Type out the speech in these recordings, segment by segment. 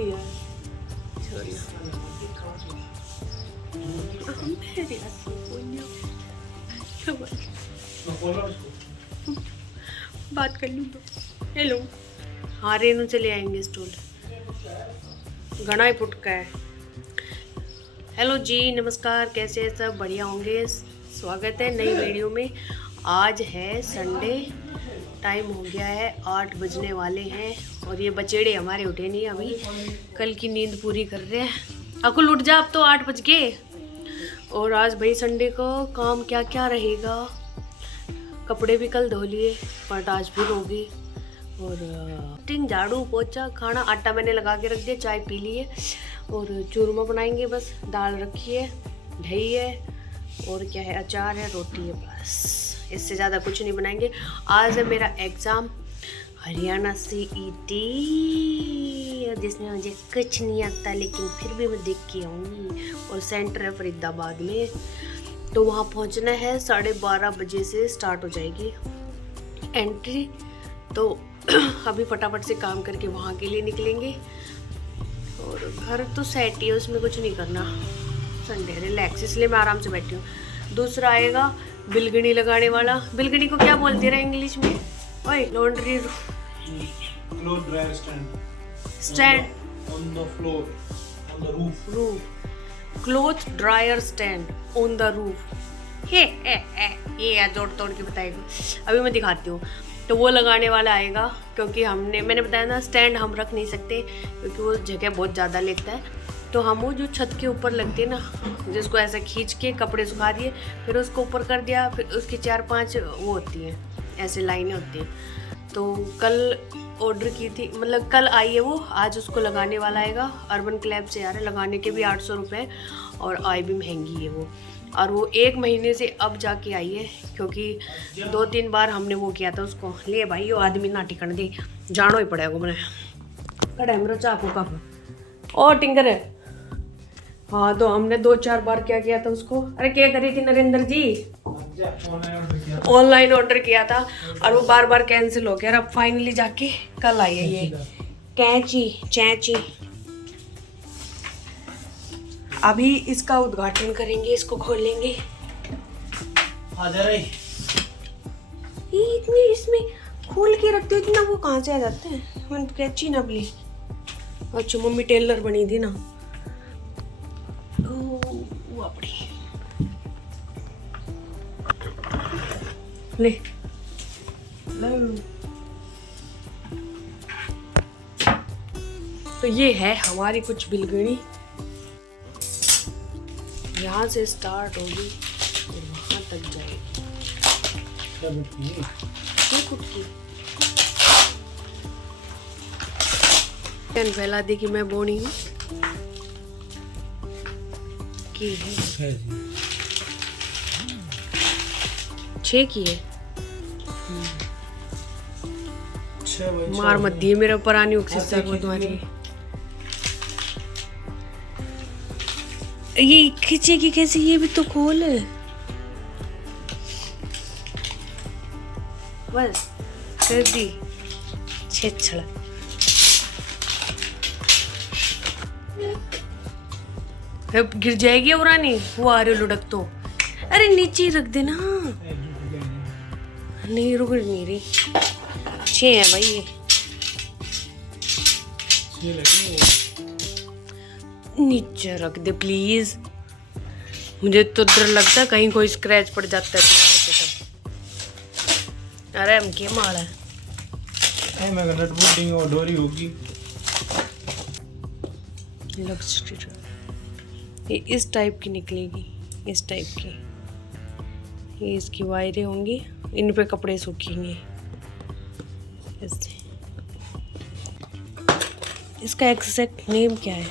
जल्दी है छोड़िए बात कर लूँ तो हेलो हाँ रेनू से ले आएंगे स्टूल घना ही पुटका है। हेलो जी नमस्कार, कैसे हैं सब? बढ़िया होंगे। स्वागत है नई वीडियो में। आज है संडे, टाइम हो गया है 8 बजने वाले हैं और ये बचेड़े हमारे उठे नहीं अभी, कल की नींद पूरी कर रहे हैं। अकुल उठ जा, अब तो 8 बज गए। और आज भाई संडे को काम क्या क्या रहेगा। कपड़े भी कल धो लिए बट आज फिर होगी। और टिंग झाड़ू पोछा खाना, आटा मैंने लगा के रख दिया, चाय पी ली है और चूरमा बनाएंगे बस। दाल रखी है, दही है और क्या है, अचार है, रोटी है, बस इससे ज़्यादा कुछ नहीं बनाएंगे। आज है मेरा एग्ज़ाम हरियाणा CET, जिसमें मुझे कुछ नहीं आता लेकिन फिर भी मैं देख के आऊँगी। और सेंटर है फरीदाबाद में, तो वहाँ पहुँचना है। 12:30 बजे से स्टार्ट हो जाएगी एंट्री। तो अभी फटाफट से काम करके वहाँ के लिए निकलेंगे। और घर तो सेट ही है, उसमें कुछ नहीं करना। संडे रिलैक्स, इसलिए मैं आराम से बैठी हूँ। दूसरा आएगा बिलगनी लगाने वाला। बिलगनी को क्या बोलते रहे इंग्लिश में? ओए laundry cloth dryer stand on the floor, on the roof. Cloth dryer stand on the roof. ये यार जोड़ तोड़ के बताएगा, अभी मैं दिखाती हूँ। तो वो लगाने वाला आएगा, क्योंकि मैंने बताया ना स्टैंड हम रख नहीं सकते क्योंकि वो जगह बहुत ज़्यादा लेता है। तो हम वो जो छत के ऊपर लगते हैं ना, जिसको ऐसे खींच के कपड़े सुखा दिए, फिर उसको ऊपर कर दिया, फिर उसकी 4-5 वो होती हैं, ऐसे लाइनें होती हैं। तो कल ऑर्डर की थी, मतलब कल आई है वो, आज उसको लगाने वाला आएगा। अर्बन क्लैब से आ रहा है, लगाने के भी 800 रुपये और आई भी महंगी है वो। और वो 1 महीने से अब जाके आई है, क्योंकि 2-3 बार हमने वो किया था उसको। ले भाई वो आदमी ना टिकन दे, जानो ही पड़ेगा मैंने। कड़ा मेरा चाकू का और टिंगर है। हाँ तो हमने 2-4 बार क्या किया था उसको। अरे क्या करी थी नरेंद्र जी? ऑनलाइन ऑर्डर किया था और वो बार बार कैंसिल हो गया। अब फाइनली जाके कल आई है ये कैंची। अभी इसका उद्घाटन करेंगे, इसको खोलेंगे। ये इतनी इसमें खोल के रखते हो, इतना वो कहाँ से आ जाते हैं? मैंने कैंची ना ली। अच्छा मम्मी टेलर बनी थी ना। ले तो ये है हमारी कुछ बिलगनी। यहाँ से स्टार्ट होगी और वहां तक जाएगी। पेन फैला दी कि मैं बोनी हूँ की है। 6 की है। मार मत दिए मेरे ऊपर आनी उक्सी को तुम्हारी। ये खींचेगी कैसे? ये भी तो खोल है बस कर दी छेछड़। अब गिर जाएगी और रानी वो आ रही लुढ़क तो। अरे नीचे रख देना। नहीं रुक नहीं रही। 6 है भाई ये। नीचे रख दे प्लीज, मुझे तो डर लगता है कहीं कोई स्क्रैच पड़ जाता है दीवार पे तब। अरे हम क्या मार है मैं नट बोल्टिंग और डोरी होगी। ये इस टाइप की निकलेगी, इस टाइप की। ये इसकी वायरें होंगी, इन पे कपड़े सूखेंगे इससे। इसका एग्जैक्ट नेम क्या है?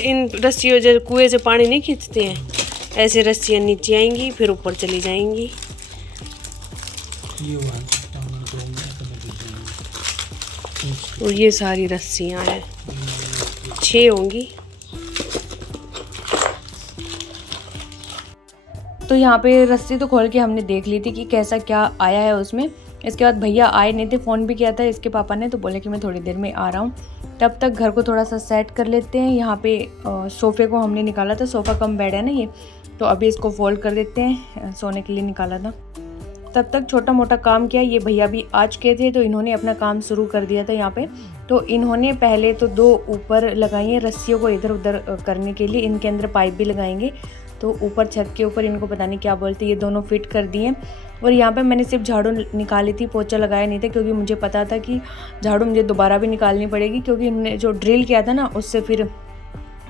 इन रस्सियों जैसे कुएं से पानी नहीं खींचते हैं, ऐसे रस्सियाँ नीचे आएंगी फिर ऊपर चली जाएंगी। और ये सारी रस्सियाँ हैं, 6 होंगी। तो यहाँ पे रस्सी तो खोल के हमने देख ली थी कि कैसा क्या आया है उसमें। इसके बाद भैया आए नहीं थे, फ़ोन भी किया था इसके पापा ने, तो बोले कि मैं थोड़ी देर में आ रहा हूँ। तब तक घर को थोड़ा सा सेट कर लेते हैं। यहाँ पे सोफ़े को हमने निकाला था, सोफ़ा कम बेड है ना ये, तो अभी इसको फोल्ड कर देते हैं, सोने के लिए निकाला था। तब तक छोटा मोटा काम किया। ये भैया भी आ चुके थे तो इन्होंने अपना काम शुरू कर दिया था यहाँ पे। तो इन्होंने पहले तो 2 ऊपर लगाई हैं रस्सियों को इधर उधर करने के लिए, इनके अंदर पाइप भी लगाएंगे। तो ऊपर छत के ऊपर इनको पता नहीं क्या बोलते, ये दोनों फिट कर दिए। और यहाँ पे मैंने सिर्फ झाड़ू निकाली थी, पोछा लगाया नहीं था, क्योंकि मुझे पता था कि झाड़ू मुझे दोबारा भी निकालनी पड़ेगी, क्योंकि इन्होंने जो ड्रिल किया था ना उससे फिर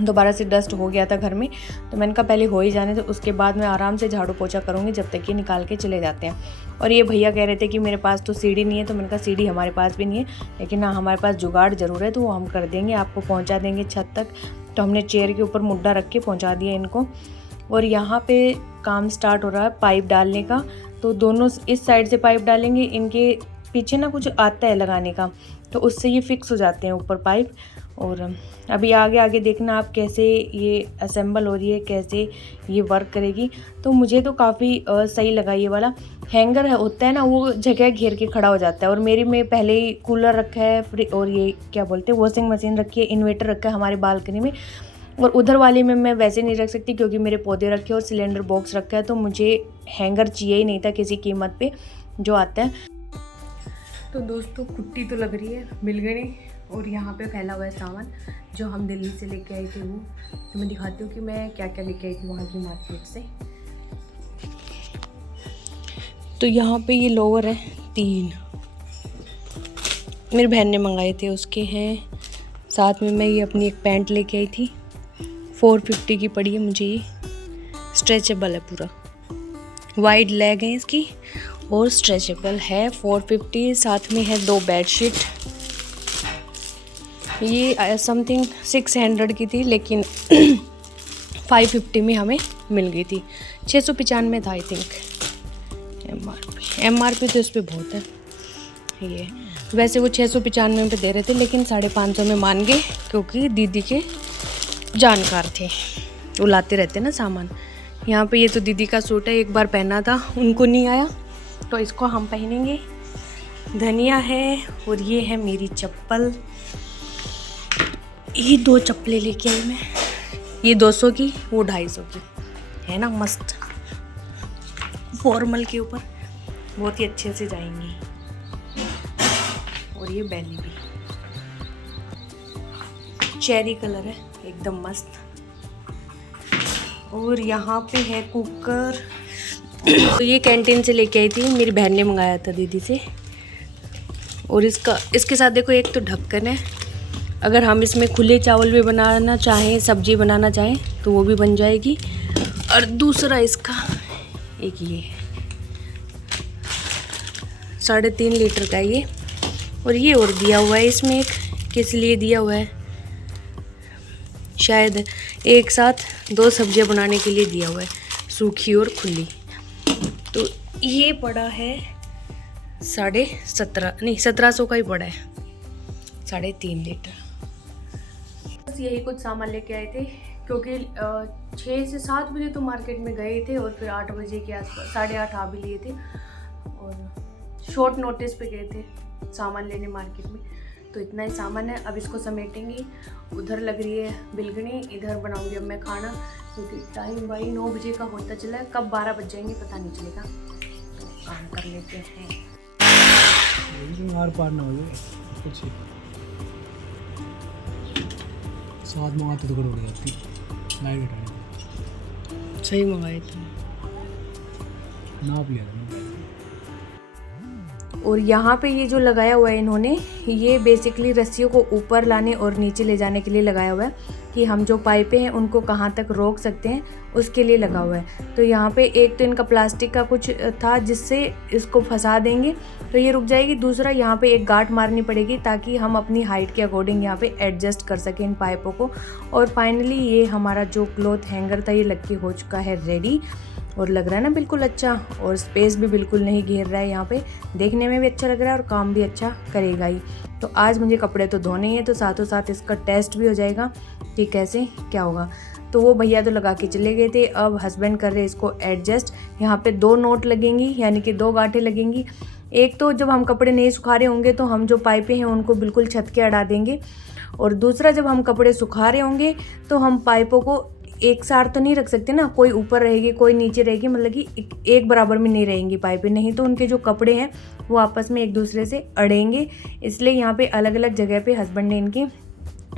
दोबारा से डस्ट हो गया था घर में। तो मैंने कहा पहले हो ही जाने, तो उसके बाद मैं आराम से झाड़ू पोछा करूँगी जब तक ये निकाल के चले जाते हैं। और ये भैया कह रहे थे कि मेरे पास तो सीढ़ी नहीं है, तो मैंने कहा सीढ़ी हमारे पास भी नहीं है, लेकिन हाँ हमारे पास जुगाड़ ज़रूर है, तो वो हम कर देंगे, आपको पहुँचा देंगे छत तक। तो हमने चेयर के ऊपर मुड्डा रख के पहुँचा दिया इनको। और यहाँ पे काम स्टार्ट हो रहा है पाइप डालने का। तो दोनों इस साइड से पाइप डालेंगे, इनके पीछे ना कुछ आता है लगाने का, तो उससे ये फिक्स हो जाते हैं ऊपर पाइप। और अभी आगे देखना आप कैसे ये असेंबल हो रही है, कैसे ये वर्क करेगी। तो मुझे तो काफ़ी सही लगा ये वाला हैंगर होता है ना, वो जगह घेर के खड़ा हो जाता है। और मेरी में पहले ही कूलर रखा है, और ये क्या बोलते हैं वॉशिंग मशीन रखी है, इन्वर्टर रखा है हमारी बालकनी में। और उधर वाले में मैं वैसे नहीं रख सकती क्योंकि मेरे पौधे रखे और सिलेंडर बॉक्स रखा है, तो मुझे हैंगर चाहिए ही नहीं था किसी कीमत पे जो आता है। तो दोस्तों कुट्टी तो लग रही है, मिल गई। और यहाँ पे फैला हुआ है सामान जो हम दिल्ली से लेके आए थे, वो तो मैं दिखाती हूँ कि मैं क्या क्या लेके आई थी वहाँ की मार्केट से। तो यहाँ पे ये लोअर है 3, मेरी बहन ने मंगाए थे, उसके हैं। साथ में मैं ये अपनी एक पैंट लेके आई थी, 450 की पड़ी है मुझे। ये स्ट्रेचेबल है, पूरा वाइड लेग है इसकी और स्ट्रेचेबल है, 450। साथ में है 2 बेडशीट, ये समथिंग 600 की थी, लेकिन 550 में हमें मिल गई थी। 695 था आई थिंक एमआरपी तो इस पर बहुत है। ये वैसे वो 695 पे दे रहे थे, लेकिन 550 में मान गए क्योंकि दीदी के जानकार थे, वो लाते रहते ना सामान। यहाँ पे ये तो दीदी का सूट है, एक बार पहना था, उनको नहीं आया, तो इसको हम पहनेंगे। धनिया है, और ये है मेरी चप्पल। ये 2 चप्पलें लेके आई मैं, ये 200 की, वो 250 की है ना, मस्त फॉर्मल के ऊपर बहुत ही अच्छे से जाएंगी। और ये बैली भी चेरी कलर है, एकदम मस्त। और यहाँ पे है कुकर, तो ये कैंटीन से लेके आई थी, मेरी बहन ने मंगाया था दीदी से। और इसके साथ देखो एक तो ढक्कन है, अगर हम इसमें खुले चावल भी बनाना चाहें, सब्जी बनाना चाहें तो वो भी बन जाएगी। और दूसरा इसका एक ये 3.5 लीटर का ये। और ये और दिया हुआ है इसमें, एक किस लिए दिया हुआ है, शायद एक साथ 2 सब्जियां बनाने के लिए दिया हुआ है, सूखी और खुली। तो ये पड़ा है 1750 का ही पड़ा है, 3.5 लीटर। बस यही कुछ सामान लेके आए थे, क्योंकि 6 से 7 बजे तो मार्केट में गए थे, और फिर 8 बजे के आसपास 8:30 आ भी लिए थे, और शॉर्ट नोटिस पे गए थे सामान लेने मार्केट में। तो इतना ही सामान है, अब इसको समेटेंगे। उधर लग रही है बिलगनी, इधर बनाऊंगी अब मैं खाना, क्योंकि टाइम भाई 9 बजे का होता चला है, कब 12 बज जाएंगे पता नहीं चलेगा। तो काम कर लेते हैं, आर पार ना हो जाए कुछ स्वाद मंगाते तो गड़बड़ जाती लाइट हटाने। सही मंगाए थे, नाप लिया था। और यहाँ पे ये जो लगाया हुआ है इन्होंने, ये बेसिकली रस्सियों को ऊपर लाने और नीचे ले जाने के लिए लगाया हुआ है, कि हम जो पाइपें हैं उनको कहाँ तक रोक सकते हैं, उसके लिए लगा हुआ है। तो यहाँ पे एक तो इनका प्लास्टिक का कुछ था जिससे इसको फंसा देंगे तो ये रुक जाएगी, दूसरा यहाँ पे एक गांठ मारनी पड़ेगी ताकि हम अपनी हाइट के अकॉर्डिंग यहाँ पे एडजस्ट कर सकें इन पाइपों को। और फाइनली ये हमारा जो क्लॉथ हैंगर था ये लग के हो चुका है रेडी, और लग रहा है ना बिल्कुल अच्छा, और स्पेस भी बिल्कुल नहीं घेर रहा है, यहाँ पे देखने में भी अच्छा लग रहा है और काम भी अच्छा करेगा ही। तो आज मुझे कपड़े तो धोने हैं, तो साथों साथ इसका टेस्ट भी हो जाएगा कि कैसे क्या होगा। तो वो भैया तो लगा के चले गए थे। अब हस्बैंड कर रहे इसको एडजस्ट। यहाँ पे 2 नोट लगेंगी, यानी कि 2 गांठें लगेंगी। एक तो जब हम कपड़े नहीं सुखा रहे होंगे तो हम जो पाइपें हैं उनको बिल्कुल छत के अड़ा देंगे, और दूसरा जब हम कपड़े सुखा रहे होंगे तो हम पाइपों को एक साथ तो नहीं रख सकते ना, कोई ऊपर रहेगी कोई नीचे रहेगी, मतलब कि एक बराबर में नहीं रहेंगी पाइपें, नहीं तो उनके जो कपड़े हैं वो आपस में एक दूसरे से अड़ेंगे। इसलिए यहाँ पे अलग अलग जगह पे हस्बैंड ने इनकी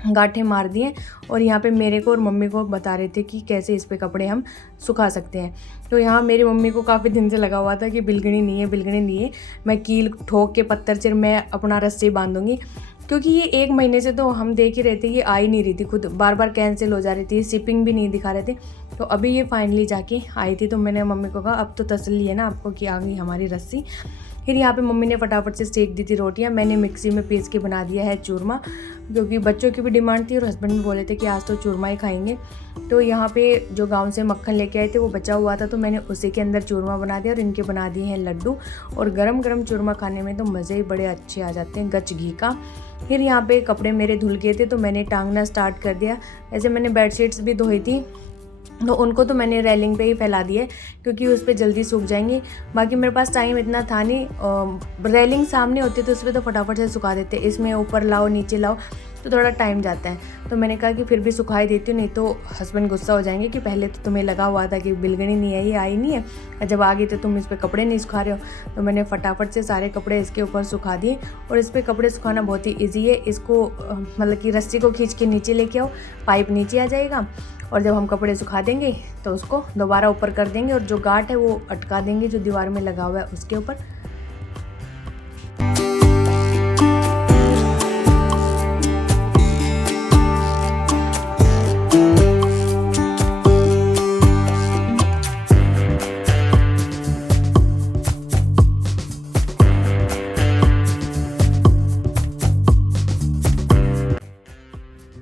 गांठें मार दिए, और यहाँ पे मेरे को और मम्मी को बता रहे थे कि कैसे इस पे कपड़े हम सुखा सकते हैं। तो यहाँ मेरी मम्मी को काफ़ी दिन से लगा हुआ था कि बिलगनी नहीं है, मैं कील ठोक के पत्थर से मैं अपना रस्सी बांधूंगी, क्योंकि ये 1 महीने से तो हम देख ही रहे थे, ये आ ही नहीं रही थी, खुद बार बार कैंसिल हो जा रही थी, शिपिंग भी नहीं दिखा रहे थे। तो अभी ये फाइनली जाके आई थी, तो मैंने मम्मी को कहा अब तो तसल्ली है ना आपको कि आ गई हमारी रस्सी। फिर यहाँ पे मम्मी ने फटाफट से सेक दी थी रोटियाँ। मैंने मिक्सी में पीस के बना दिया है चूरमा, क्योंकि बच्चों की भी डिमांड थी और हस्बैंड भी बोले थे कि आज तो चूरमा ही खाएंगे। तो यहाँ पे जो गांव से मक्खन लेके आए थे वो बचा हुआ था, तो मैंने उसी के अंदर चूरमा बना दिया और इनके बना दिए हैं लड्डू। और गरम गरम चूरमा खाने में तो मज़े ही बड़े अच्छे आ जाते हैं, गच घी का। फिर यहाँ पे कपड़े मेरे धुल गए थे तो मैंने टांगना स्टार्ट कर दिया। ऐसे मैंने बेडशीट्स भी धोई थी, तो उनको तो मैंने रेलिंग पे ही फैला दिया है, क्योंकि उस पर जल्दी सूख जाएंगी। बाकी मेरे पास टाइम इतना था नहीं, रेलिंग सामने होती तो उस पर तो फटाफट से सुखा देते, इसमें ऊपर लाओ नीचे लाओ तो थोड़ा टाइम जाता है। तो मैंने कहा कि फिर भी सुखाई देती हूँ, नहीं तो हस्बैंड गुस्सा हो जाएंगे कि पहले तो तुम्हें लगा हुआ था कि बिलगनी नहीं है, ये आई नहीं है, और जब आ गई तो तुम इस पर कपड़े नहीं सुखा रहे हो। तो मैंने फटाफट से सारे कपड़े इसके ऊपर सुखा दिए, और इस पर कपड़े सुखाना बहुत ही ईजी है। इसको मतलब कि रस्सी को खींच के नीचे लेके आओ, पाइप नीचे आ जाएगा, और जब हम कपड़े सुखा देंगे तो उसको दोबारा ऊपर कर देंगे, और जो गांठ है वो अटका देंगे जो दीवार में लगा हुआ है उसके ऊपर।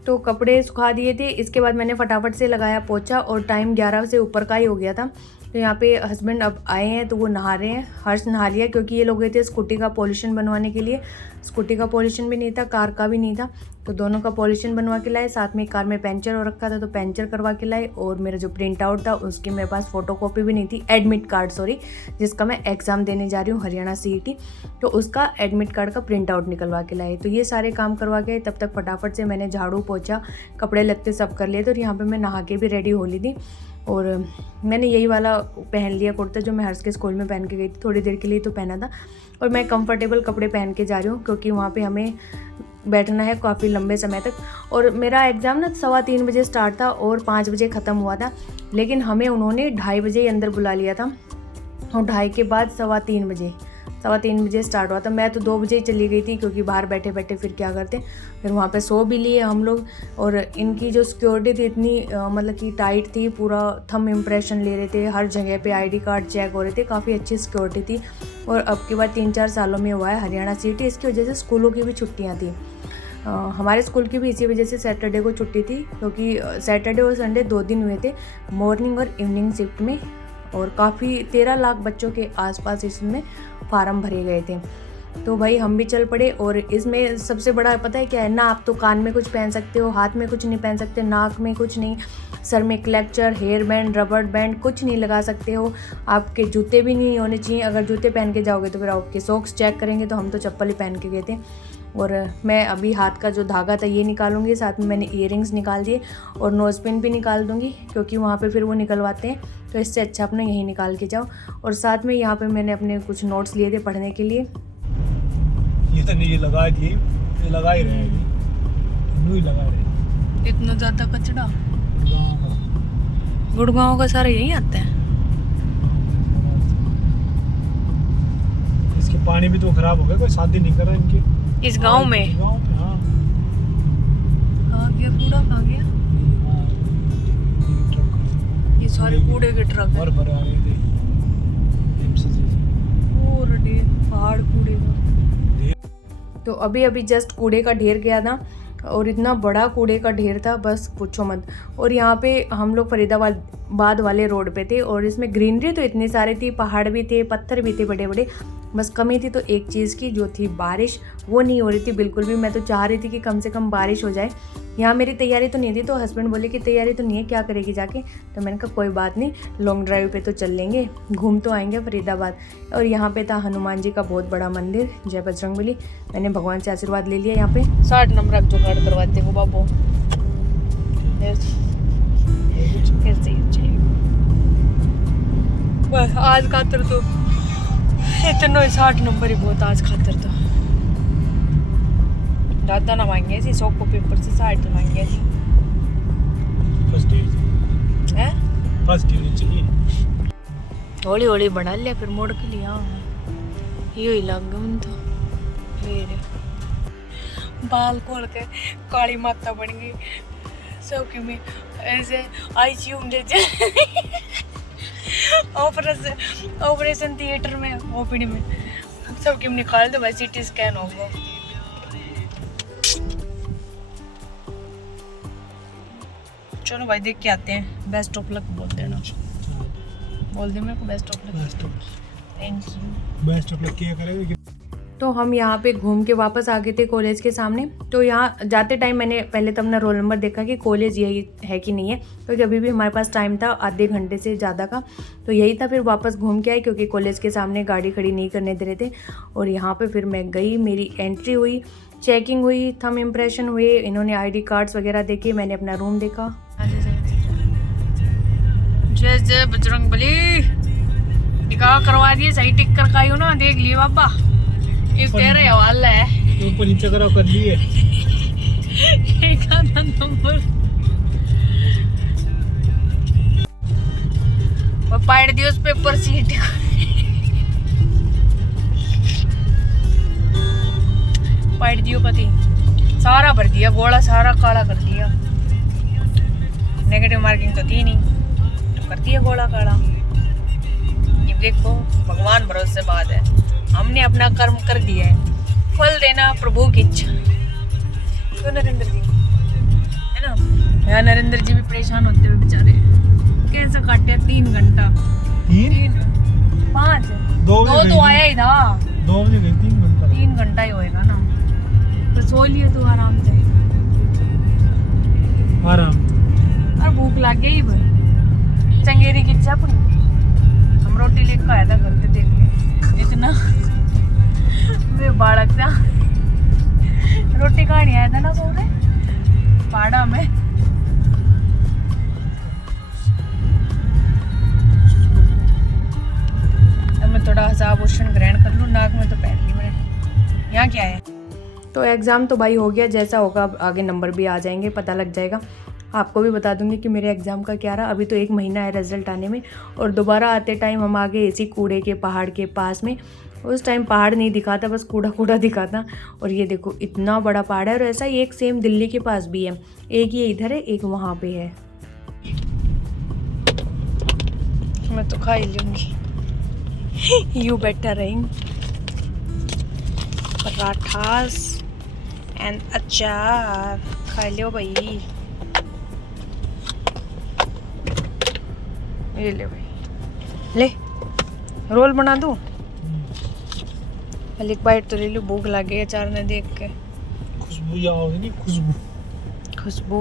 तो कपड़े सुखा दिए थे, इसके बाद मैंने फटाफट से लगाया पोछा, और टाइम 11 से ऊपर का ही हो गया था। तो यहाँ पे हस्बैंड अब आए हैं तो वो नहा रहे हैं। हर्ष नहा लिया, क्योंकि ये लोग गए थे स्कूटी का पॉल्यूशन बनवाने के लिए। स्कूटी का पॉल्यूशन भी नहीं था, कार का भी नहीं था, तो दोनों का पॉल्यूशन बनवा के लाए। साथ में कार में पंचर हो रखा था तो पंचर करवा के लाए, और मेरा जो प्रिंट आउट था उसकी मेरे पास फ़ोटोकॉपी भी नहीं थी, एडमिट कार्ड सॉरी, जिसका मैं एग्ज़ाम देने जा रही हूँ हरियाणा CET, तो उसका एडमिट कार्ड का प्रिंट आउट निकलवा के लाए। तो ये सारे काम करवा के तब तक फटाफट से मैंने झाड़ू पोछा कपड़े लगते सब कर लिए थे, और यहाँ पर मैं नहा के भी रेडी हो ली थी। और मैंने यही वाला पहन लिया कुर्ता जो मैं हर्ष के स्कूल में पहन के गई थी, थोड़ी देर के लिए तो पहना था, और मैं कंफर्टेबल कपड़े पहन के जा रही हूँ, क्योंकि वहाँ पे हमें बैठना है काफ़ी लंबे समय तक। और मेरा एग्ज़ाम ना 3:15 बजे स्टार्ट था और 5 बजे ख़त्म हुआ था, लेकिन हमें उन्होंने 2:30 बजे अंदर बुला लिया था, और 2:30 के बाद 3:15 बजे स्टार्ट हुआ था। मैं तो 2 बजे ही चली गई थी, क्योंकि बाहर बैठे बैठे फिर क्या करते, फिर वहाँ पे सो भी लिए हम लोग। और इनकी जो सिक्योरिटी थी इतनी मतलब कि टाइट थी, पूरा थंब इम्प्रेशन ले रहे थे, हर जगह पे ID कार्ड चेक हो रहे थे, काफ़ी अच्छी सिक्योरिटी थी। और अब के बाद 3-4 सालों में हुआ है हरियाणा CET, इसकी वजह से स्कूलों की भी छुट्टियाँ थी। हमारे स्कूल की भी इसी वजह से सैटरडे को छुट्टी थी, क्योंकि सैटरडे और संडे 2 दिन हुए थे, मॉर्निंग और इवनिंग शिफ्ट में, और काफ़ी 13 लाख बच्चों के आसपास इसमें फार्म भरे गए थे। तो भाई हम भी चल पड़े। और इसमें सबसे बड़ा पता है क्या है ना, आप तो कान में कुछ पहन सकते हो, हाथ में कुछ नहीं पहन सकते, नाक में कुछ नहीं, सर में क्लेक्चर, हेयर बैंड, रबर बैंड कुछ नहीं लगा सकते हो। आपके जूते भी नहीं होने चाहिए, अगर जूते पहन के जाओगे तो फिर आपके सॉक्स चेक करेंगे, तो हम तो चप्पल ही पहन के गए थे। और मैं अभी हाथ का जो धागा था ये निकालूंगी, साथ में मैंने ईयरिंग्स निकाल दिए, और नोज़ पिन भी निकाल दूंगी, क्योंकि वहाँ पे फिर वो निकलवाते हैं, तो इससे अच्छा अपना यहीं निकाल के जाओ। और साथ में यहाँ पे मैंने अपने कुछ नोट्स लिए थे पढ़ने के लिए। ये तो नहीं, ये लगा दिए, ये लगा ही रहे हैं, लगा रहे। इतना ज़्यादा कचरा गाँव का, गुड़गांव का सारा यहीं आता है। इसके पानी भी तो खराब हो गया, कोई शादी नहीं कर रहा इनकी इस गांव में। गाँव में हाँ, कहाँ गया कूड़ा, कहाँ गया? ये सारे कूड़े के ट्रक और भरे आ गए थे और पहाड़ कूड़े का। तो अभी जस्ट कूड़े का ढेर गया था, और इतना बड़ा कूड़े का ढेर था बस पूछो मत। और यहाँ पे हम लोग फरीदाबाद वाले रोड पे थे, और इसमें ग्रीनरी तो इतनी सारी थी, पहाड़ भी थे, पत्थर भी थे बड़े बड़े, बस कमी थी तो एक चीज़ की, जो थी बारिश, वो नहीं हो रही थी बिल्कुल भी। मैं तो चाह रही थी कि कम से कम बारिश हो जाए। यहाँ मेरी तैयारी तो नहीं थी, तो हस्बैंड बोले कि तैयारी तो नहीं है, क्या करेगी जाके। तो मैंने कहा कोई बात नहीं, लॉन्ग ड्राइव पे तो चल लेंगे, घूम तो आएंगे फरीदाबाद। और यहाँ पे था हनुमान जी का बहुत बड़ा मंदिर, जय बजरंगबली। मैंने भगवान से आशीर्वाद ले लिया। यहाँ पे 60 नंबर अब जुगाड़ करवाते हो बाबू, बस आज खातर तो इतना 60 नंबर ही बहुत आज खातर तो। ज़्यादा ना मांगे जी, 100 को पेपर से 60 मांगे जी। फर्स्ट यूनिट चाहिए। हौली हौली बना लिया, फिर मोड़ के लिया यू ही लग गया तो। फिर बाल खोल के काली माता बन गई सबकी में, ऐसे आईसीयू में ऑपरेशन थिएटर में, ओपीडी में सबकी में निकाल दो भाई, सीटी स्कैन होगा। चलो भाई देख के आते हैं। बेस्ट ऑफ लक बोल देना, बोल दे मेरे को best of luck. Thank you. Best of luck क्या करेंगे। तो हम यहाँ पे घूम के वापस आ गए थे कॉलेज के सामने। तो यहाँ जाते टाइम मैंने पहले तो अपना रोल नंबर देखा कि कॉलेज यही है कि नहीं है, क्योंकि अभी भी हमारे पास टाइम था आधे घंटे से ज़्यादा का, तो यही था। फिर वापस घूम के आए क्योंकि कॉलेज के सामने गाड़ी खड़ी नहीं करने दे रहे थे। और यहाँ पे फिर मैं गई, मेरी एंट्री हुई, चेकिंग हुई, थंब इम्प्रेशन हुए, इन्होंने ID कार्ड्स वगैरह देखे, मैंने अपना रूम देखा। जय जय बजरंगबली, निकाह करवा दिए, सही टिक कर खाई हो ना, देख लिए बाबा। ये तेरा हवाला है, तो ऊपर नीचे करा कर लिए। एक आधा नंबर वो पाड़ दियो उस पेपर सीट। पाड़ दियो कति सारा भर दिया, गोला सारा काला कर दिया। नेगेटिव मार्किंग तो थी नहीं, तो कर दिया गोला काला। ये देखो भगवान भरोसे बात है, हमने अपना कर्म कर दिया है, फल देना प्रभु की इच्छा। तो नरेंद्र जी है ना, यार नरेंद्र जी भी परेशान होते हुए बेचारे, कैसा काटे 3 घंटा 5 दो तो आया ही था, 2 बजे गई, 3 घंटा 3 घंटा ही होएगा ना। तो सो लिए तू आराम से, आराम। और भूख लग गई भाई, चंगेरी की इच्छा पूरी। हम रोटी लेकर आया था घर पे, देख ले इतना वे बालक था, रोटी खाने आया था ना सोने पाड़ा में। अब मैं थोड़ा हिसाब पोषण ग्रहण कर लूँ, नाक में तो पहन ली मैंने। यहाँ क्या है? तो एग्ज़ाम तो भाई हो गया, जैसा होगा अब आगे नंबर भी आ जाएंगे, पता लग जाएगा। आपको भी बता दूंगी कि मेरे एग्ज़ाम का क्या रहा। अभी तो 1 महीना है रिजल्ट आने में, और दोबारा आते टाइम हम आ गए इसी कूड़े के पहाड़ के पास में। उस टाइम पहाड़ नहीं दिखा था, बस कूड़ा कूड़ा दिखा था। और ये देखो इतना बड़ा पहाड़ है, और ऐसा ही एक सेम दिल्ली के पास भी है, एक ये इधर है, एक वहाँ पे है। मैं तो खा ही लूँगी। यू बेटर रहेंगे पराठास एंड अचार, खा लो भाई। ये ले भाई, ले रोल बना दूँ, एक बाइट तो ले लो, भूख लगे अचार ने देख के। खुशबू या नहीं, खुशबू खुशबू।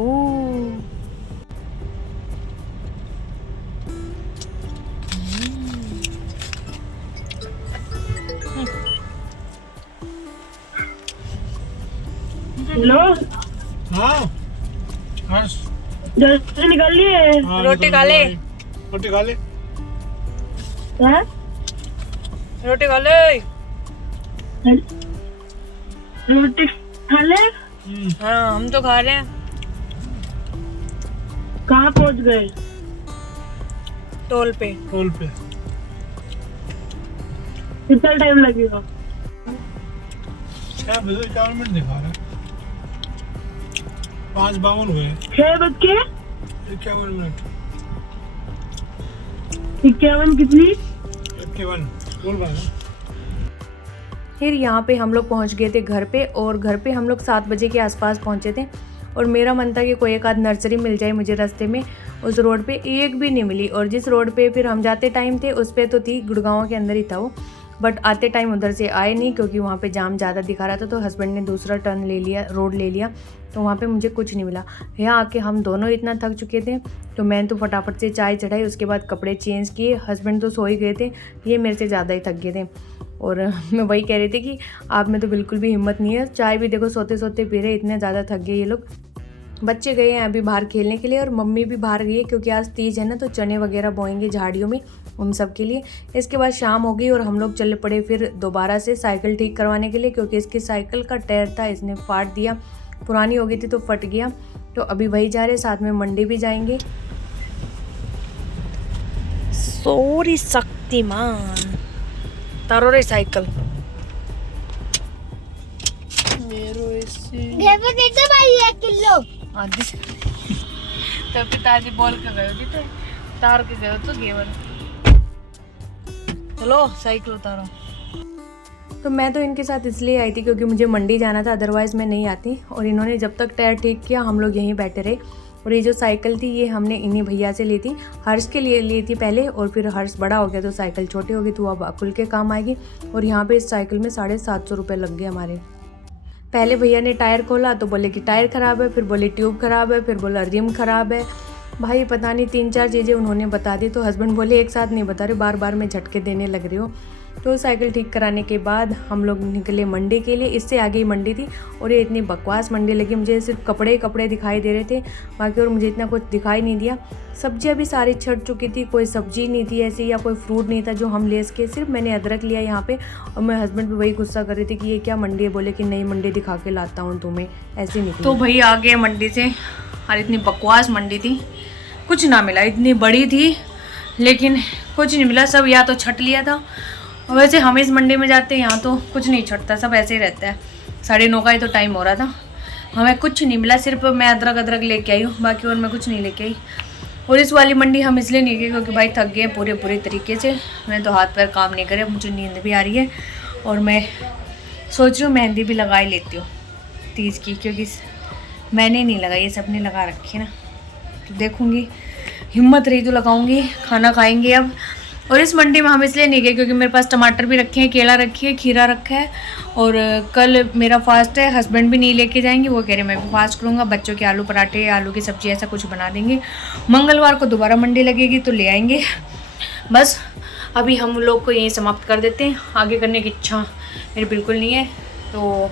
हेलो, हाँ हाँ जल्दी निकाल लिए। रोटी खा ले, रोटी खा ले, हाँ? रोटी खा ले। रोटी खा ले। हाँ हम तो खा रहे हैं। कहाँ पहुँच गए? टोल पे। टोल पे कितना टाइम लगेगा? 6 बजे 51 मिनट दिखा रहा है, 5:52 हुए। 6 बज के 51 मिनट। 51 कितनी? 51 टोल बना। फिर यहाँ पे हम लोग पहुँच गए थे घर पे, और घर पे हम लोग 7 बजे के आसपास पहुँचे थे। और मेरा मन था कि कोई एक आध नर्सरी मिल जाए मुझे रास्ते में, उस रोड पे एक भी नहीं मिली। और जिस रोड पे फिर हम जाते टाइम थे उस पे तो थी, गुड़गांव के अंदर ही था वो, बट आते टाइम उधर से आए नहीं क्योंकि वहाँ पे जाम ज़्यादा दिखा रहा था, तो हस्बैंड ने दूसरा टर्न ले लिया, रोड ले लिया, तो वहाँ पे मुझे कुछ नहीं मिला। यहाँ आके हम दोनों इतना थक चुके थे, तो मैंने तो फटाफट से चाय चढ़ाई, उसके बाद कपड़े चेंज किए। हस्बैंड तो सो ही गए थे, ये मेरे से ज़्यादा ही थक गए थे। और मैं वही कह रही थी कि आप में तो बिल्कुल भी हिम्मत नहीं है, चाय भी देखो सोते सोते पी रहे, इतने ज़्यादा थक गए ये लोग। बच्चे गए हैं अभी बाहर खेलने के लिए और मम्मी भी बाहर गई है क्योंकि आज तीज है ना, तो चने वगैरह बोएंगे झाड़ियों में उन सब के लिए। इसके बाद शाम हो गई और हम लोग चले पड़े फिर दोबारा से साइकिल ठीक करवाने के लिए, क्योंकि इसकी साइकिल का टायर था इसने फाड़ दिया, पुरानी हो गई थी तो फट गया। तो अभी वही जा रहे, साथ में मंडी भी जाएंगे। सॉरी शक्तिमान तारो रे साइकिल मेरो ऐसे भाई 1 किलो आदि तो पिताजी बोल के गए थे, तार के गए तो गेवर। चलो साइकिल उतारो। तो मैं तो इनके साथ इसलिए आई थी क्योंकि मुझे मंडी जाना था, अदरवाइज़ मैं नहीं आती। और इन्होंने जब तक टायर ठीक किया हम लोग यहीं बैठे रहे। और ये जो साइकिल थी ये हमने इन्हीं भैया से ली थी, हर्ष के लिए ली थी पहले, और फिर हर्ष बड़ा हो गया तो साइकिल छोटी हो गई, तो अब अकुल के काम आएगी। और यहाँ पे इस साइकिल में 750 रुपये लग गए हमारे। पहले भैया ने टायर खोला तो बोले कि टायर ख़राब है, फिर बोले ट्यूब ख़राब है, फिर बोला रिम ख़राब है। भाई पता नहीं 3-4 चीज़ें उन्होंने बता दी। तो हस्बैंड बोले एक साथ नहीं बता रहे, बार बार में झटके देने लग रही हो। तो साइकिल ठीक कराने के बाद हम लोग निकले मंडी के लिए। इससे आगे ही मंडी थी और ये इतनी बकवास मंडी लगी, मुझे सिर्फ कपड़े कपड़े दिखाई दे रहे थे बाकी, और मुझे इतना कुछ दिखाई नहीं दिया। सब्जियां भी सारी छट चुकी थी, कोई सब्जी नहीं थी ऐसी या कोई फ्रूट नहीं था जो हम ले सके। सिर्फ मैंने अदरक लिया यहाँ पे, और मैं हस्बैंड पे वही गुस्सा कर रही थी कि ये क्या मंडी है। बोले कि नई मंडी दिखा के लाता हूँ तुम्हें, ऐसे निकली। तो भैया आ गए मंडी से, और इतनी बकवास मंडी थी, कुछ ना मिला। इतनी बड़ी थी लेकिन कुछ नहीं मिला, सब या तो छट लिया था। और वैसे हम इस मंडी में जाते हैं, यहाँ तो कुछ नहीं छटता, सब ऐसे ही रहता है। 9:30 का ही तो टाइम हो रहा था, हमें कुछ नहीं मिला। सिर्फ मैं अदरक लेके आई हूँ, बाकी और मैं कुछ नहीं लेके आई। और इस वाली मंडी हम इसलिए नहीं गए क्योंकि भाई थक गए पूरे तरीके से। मैं तो हाथ पैर काम नहीं करे, मुझे नींद भी आ रही है। और मैं सोच रही हूँ मेहंदी भी लगा ही लेती हूँ तीज की, क्योंकि मैंने नहीं लगाई, ये सब ने लगा रखी है ना। तो देखूँगी, हिम्मत रही तो लगाऊंगी। खाना खाएंगे अब। और इस मंडी में हम इसलिए नहीं गए क्योंकि मेरे पास टमाटर भी रखे हैं, केला रखी है, खीरा रखा है। और कल मेरा फास्ट है, हस्बैंड भी नहीं लेके जाएंगे, वो कह रहे मैं भी फास्ट करूँगा। बच्चों के आलू पराठे, आलू की सब्जी ऐसा कुछ बना देंगे। मंगलवार को दोबारा मंडी लगेगी तो ले आएंगे। बस अभी हम लोग को यहीं समाप्त कर देते हैं, आगे करने की इच्छा मेरी बिल्कुल नहीं है। तो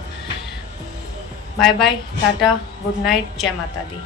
bye bye, tata, good night, जय माता दी।